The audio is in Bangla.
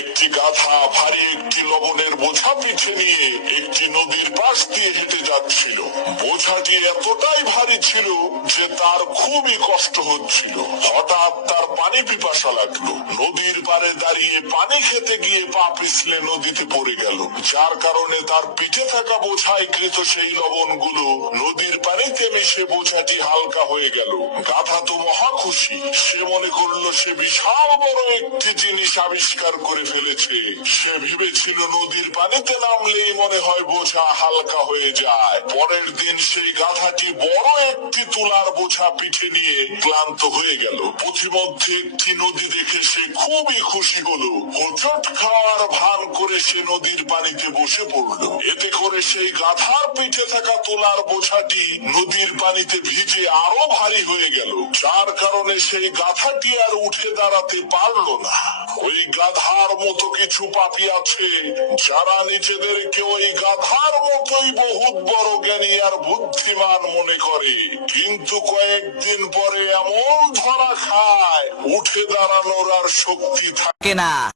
একটি গাধা ভারী একটি লবণের বোঝা পিঠে নিয়ে একটি নদীর পাশ দিয়ে হেঁটে যাচ্ছিল। বোঝাটি এতটাই ভারী ছিল যে তার খুবই কষ্ট হচ্ছিল। হঠাৎ তার পানি পিপাসা লাগলো। নদীর পাড়ে দাঁড়িয়ে পানি খেতে গিয়ে পা পিছলে নদীতে পড়ে গেল, যার কারণে তার পিঠে থাকা বোঝায় কৃত সেই লবণগুলো নদীর পানিতে মিশে বোঝাটি হালকা হয়ে গেল। গাধা তো মহা খুশি। সে মনে করলো সে বিশাল বড় একটি জিনিস আবিষ্কার করে ফেলেছে। সে ভেবেছিল নদীর পানিতে নামলেই মনে হয় বোঝা হালকা হয়ে যায়। পরের দিন সেই গাধাটি বড় একটি তুলার বোঝা পিঠে নিয়ে ক্লান্ত হয়ে গেল। পথিমধ্যে একটি নদী দেখে সে খুবই খুশি হলো। হোঁচট খাওয়ার ভান করে সে নদীর পানিতে বসে পড়লো। এতে করে সেই গাধার পিঠে থাকা তুলার বোঝাটি নদীর পানিতে ভিজে আরো ভারী হয়ে গেল, যার কারণে সেই গাধাটি আর উঠে দাঁড়াতে পারলো না। ওই গাধার মতো কিছু পাপী আছে যারা নিজেদেরকে ওই গাধার মতোই বহুত বড় জ্ঞানী আর বুদ্ধিমান মনে করে, কিন্তু কয়েকদিন পরে এমন ধরা খায় উঠে দাঁড়ানোর আর শক্তি থাকে না।